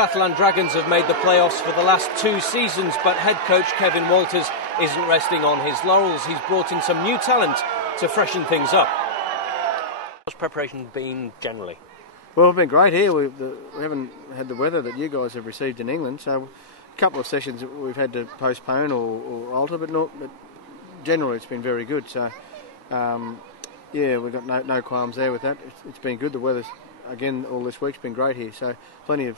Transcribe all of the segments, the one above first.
Catalan Dragons have made the playoffs for the last 2 seasons, but head coach Kevin Walters isn't resting on his laurels. He's brought in some new talent to freshen things up. How's preparation been generally? Well, it's been great here. We haven't had the weather that you guys have received in England, so a couple of sessions we've had to postpone or alter, but generally it's been very good. So, yeah, we've got no qualms there with that. It's been good. The weather's, again, all this week's been great here, so plenty of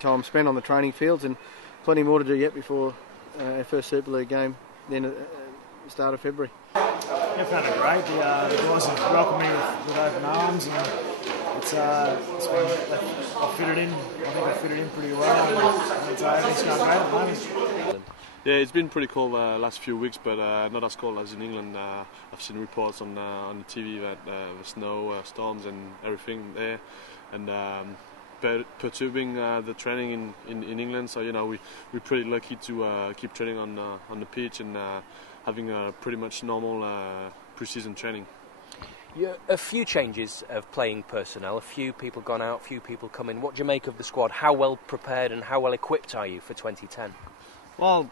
time spent on the training fields and plenty more to do yet before our first Super League game then at the start of February. I found it great. The guys have welcomed me with open arms, and it's been, I fitted in. I think I fitted in pretty well, and everything's going great at the moment. Yeah, it's been pretty cold last few weeks, but not as cold as in England. I've seen reports on the TV that the snow, storms and everything there, and perturbing the training in England. So we're pretty lucky to keep training on the pitch and having a pretty much normal pre-season training. Yeah, a few changes of playing personnel, a few people gone out, a few people come in. What do you make of the squad? How well prepared and how well equipped are you for 2010? Well,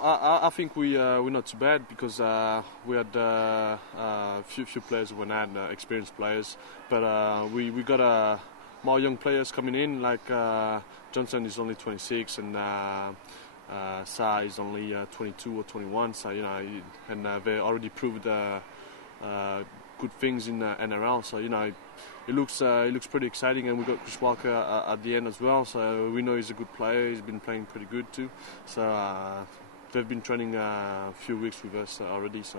I think we're not too bad because we had few players who were not experienced players, but we got more young players coming in. Like Johnson is only 26 and Sa is only 22 or 21. So and they already proved good things in NRL. So it looks pretty exciting, and we got Chris Walker at the end as well. So we know he's a good player. He's been playing pretty good too. So. They've been training a few weeks with us already, so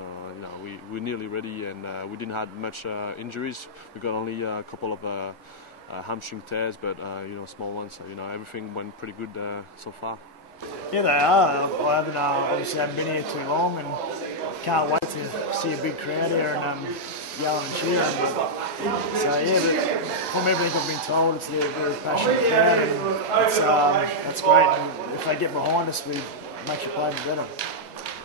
we're nearly ready, and we didn't have much injuries. We got only a couple of hamstring tears, but small ones. So everything went pretty good so far. Yeah, they are. I haven't been here too long, and can't wait to see a big crowd here and yell and cheer. So yeah, but from everything I've been told, it's a very passionate crowd, and that's great. And if they get behind us, we makes you play better.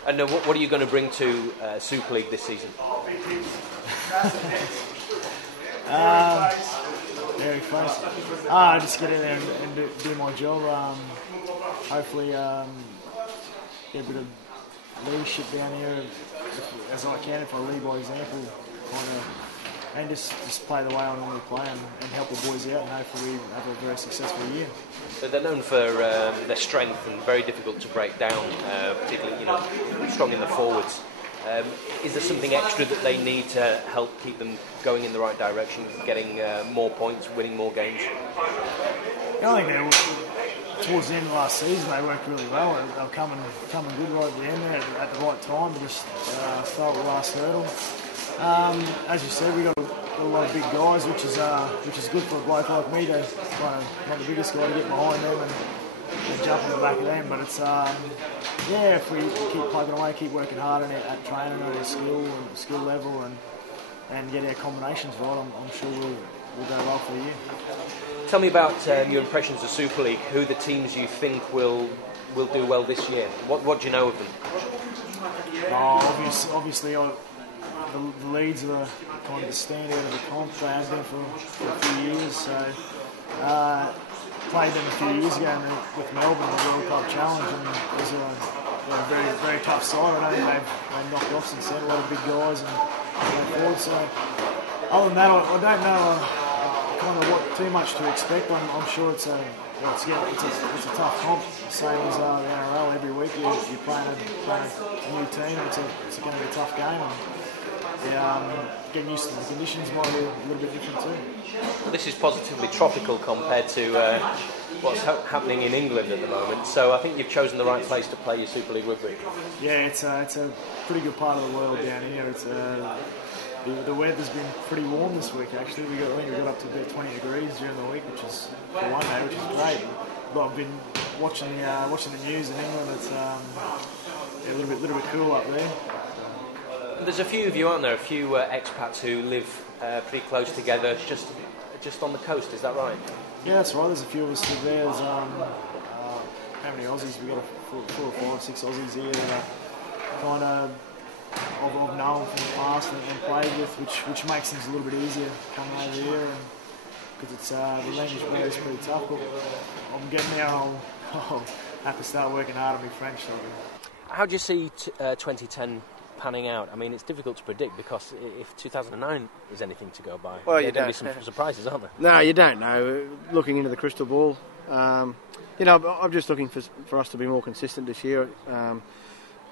And what are you going to bring to Super League this season? Very close. Just get in there and do my job. Hopefully, get a bit of leadership down here as I can, if I lead by example, and just play the way I normally play and help the boys out, and hopefully have a very successful year. But they're known for their strength and very difficult to break down, particularly strong in the forwards. Is there something extra that they need to help keep them going in the right direction, getting more points, winning more games? I think towards the end of last season they worked really well. They were coming good right at the end there at the right time to just start the last hurdle. As you said, we got a lot of big guys, which is good for a bloke like me to not the biggest guy to get behind them and jump on the back of them. But it's if we keep plugging away, keep working hard at training at our skill level and get our combinations right, I'm sure we'll go well for the year. Tell me about your impressions of Super League. Who are the teams you think will do well this year? What do you know of them? Obviously, the Leeds are kind of the standout of the comp. They have been for a few years. So played them a few years ago with Melbourne in the World Cup Challenge, and it was a very, very tough side. I don't think they've knocked off since then. A lot of big guys and forward. So other than that, I don't know kind of what too much to expect. I'm sure it's a tough comp, same as the NRL. Every week you're playing a new team. It's going to be a tough game. Getting used to the conditions might be a little bit different too. Well, this is positively tropical compared to what's happening in England at the moment. So I think you've chosen the right place to play your Super League rugby. Yeah, it's a pretty good part of the world down here. It's the weather's been pretty warm this week actually. I think we got up to about 20 degrees during the week, which is for one day, which is great. But I've been watching the news in England. It's a little bit cool up there. There's a few of you, aren't there? A few expats who live pretty close together, just on the coast. Is that right? Yeah, that's right. There's a few of us live there. There's how many Aussies? We got 4 or 5, 6 Aussies here that are kind of I've known from the past and played with, which makes things a little bit easier coming over here. because it's the language barrier is pretty tough. But I'm getting there. I'll have to start working hard on my French. So. How do you see 2010 panning out? I mean, it's difficult to predict because if 2009 is anything to go by, well, there are going to be some surprises, aren't there? No, you don't know. Looking into the crystal ball, I'm just looking for us to be more consistent this year.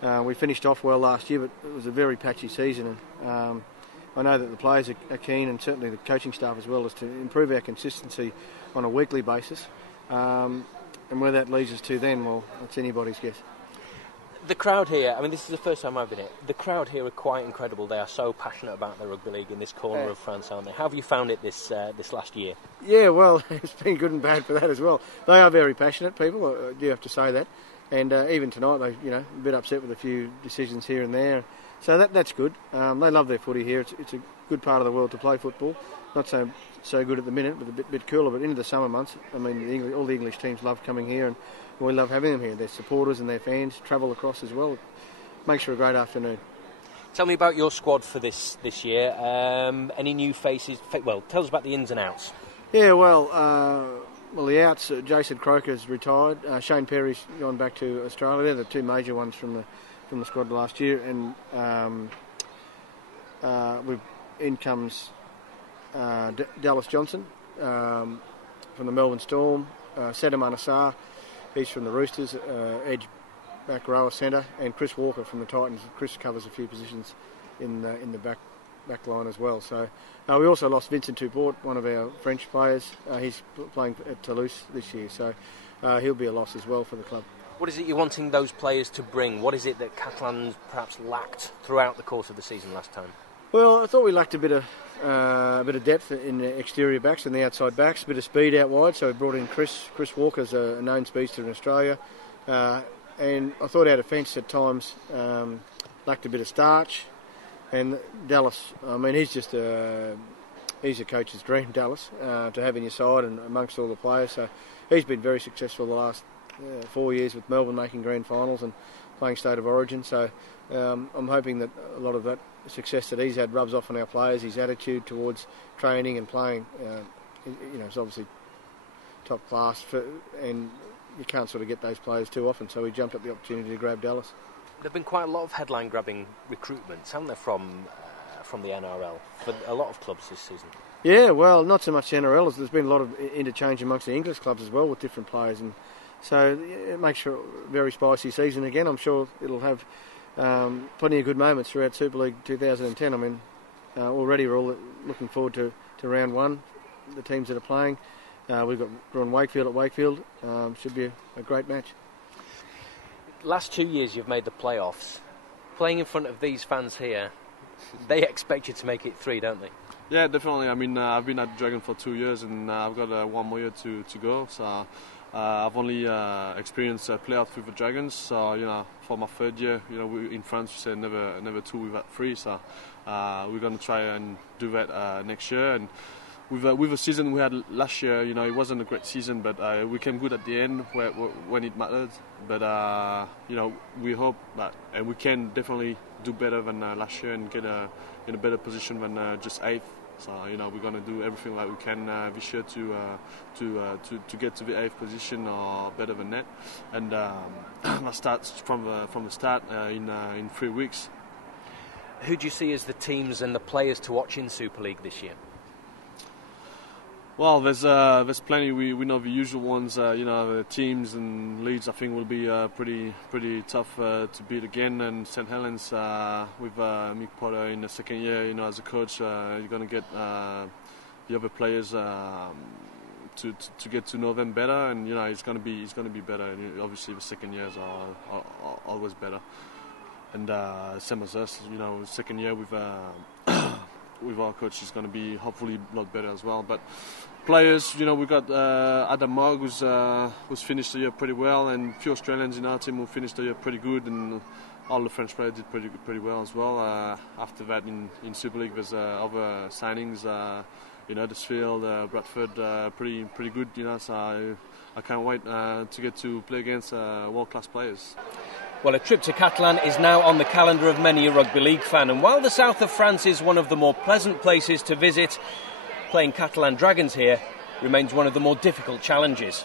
We finished off well last year, but it was a very patchy season. And I know that the players are keen, and certainly the coaching staff as well, is to improve our consistency on a weekly basis. And where that leads us to then, well, it's anybody's guess. The crowd here, I mean, this is the first time I've been here. The crowd here are quite incredible. They are so passionate about the rugby league in this corner of France, aren't they? How have you found it this last year? Yeah, well, it's been good and bad for that as well. They are very passionate people, I do have to say that. And even tonight, they, a bit upset with a few decisions here and there. So that's good. They love their footy here. It's a good part of the world to play football. Not so good at the minute, but a bit cooler. But into the summer months, I mean, all the English teams love coming here, and we love having them here. Their supporters and their fans travel across as well. It makes for a great afternoon. Tell me about your squad for this year. Any new faces? Well, tell us about the ins and outs. Yeah, well, the outs, Jason Croker's retired. Shane Perry's gone back to Australia. They're the two major ones from the squad last year. And in comes Dallas Johnson from the Melbourne Storm. Sedam Anasar, he's from the Roosters, edge back rower centre, and Chris Walker from the Titans. Chris covers a few positions in the back line as well. So we also lost Vincent Tuport, one of our French players. He's playing at Toulouse this year, so he'll be a loss as well for the club. What is it you're wanting those players to bring? What is it that Catalan perhaps lacked throughout the course of the season last time? Well, I thought we lacked a bit of depth in the exterior backs and the outside backs, a bit of speed out wide, so we brought in Chris Walker's a known speedster in Australia, and I thought our defence at times lacked a bit of starch. And Dallas, I mean, he's a coach's dream, Dallas, to have in your side and amongst all the players. So he's been very successful the last 4 years with Melbourne making grand finals and playing State of Origin. So I'm hoping that a lot of that success that he's had rubs off on our players. His attitude towards training and playing, is obviously top class, and you can't sort of get those players too often. So we jumped at the opportunity to grab Dallas. There have been quite a lot of headline-grabbing recruitments, haven't there, from the NRL for a lot of clubs this season? Yeah, well, not so much the NRL. There's been a lot of interchange amongst the English clubs as well with different players, and so it makes for a very spicy season again. I'm sure it'll have plenty of good moments throughout Super League 2010. I mean, already we're all looking forward to round one, the teams that are playing. We've got Ron Wakefield at Wakefield. Should be a great match. Last 2 years you've made the playoffs. Playing in front of these fans here, they expect you to make it 3, don't they? Yeah, definitely. I mean, I've been at Dragon for 2 years, and I've got 1 more year to go. So I've only experienced playoffs with the Dragons. So for my 3rd year, we, in France we say never 2 without 3. So we're going to try and do that next year. And with the season we had last year, it wasn't a great season, but we came good at the end when it mattered. But we hope that, and we can definitely do better than last year and get in a better position than just 8th. So we're going to do everything like we can this year to get to the 8th position or better than that. And that starts from the start in 3 weeks. Who do you see as the teams and the players to watch in Super League this year? Well, there's plenty. We know the usual ones. The teams and Leeds, I think, will be pretty tough to beat again. And St Helens with Mick Potter in the 2nd year, as a coach, you're going to get the other players to get to know them better, and it's going to be better. And obviously, the 2nd years are always better. And same as us, 2nd year with our coach is going to be hopefully a lot better as well. But players, we've got Adam Mogg who's finished the year pretty well, and a few Australians in our team who finished the year pretty good, and all the French players did pretty well as well. After that, in Super League, there's other signings. Huddersfield, Bradford, pretty good. So I can't wait to get to play against world-class players. Well, a trip to Catalan is now on the calendar of many a rugby league fan, and while the south of France is one of the more pleasant places to visit, playing Catalan Dragons here remains one of the more difficult challenges.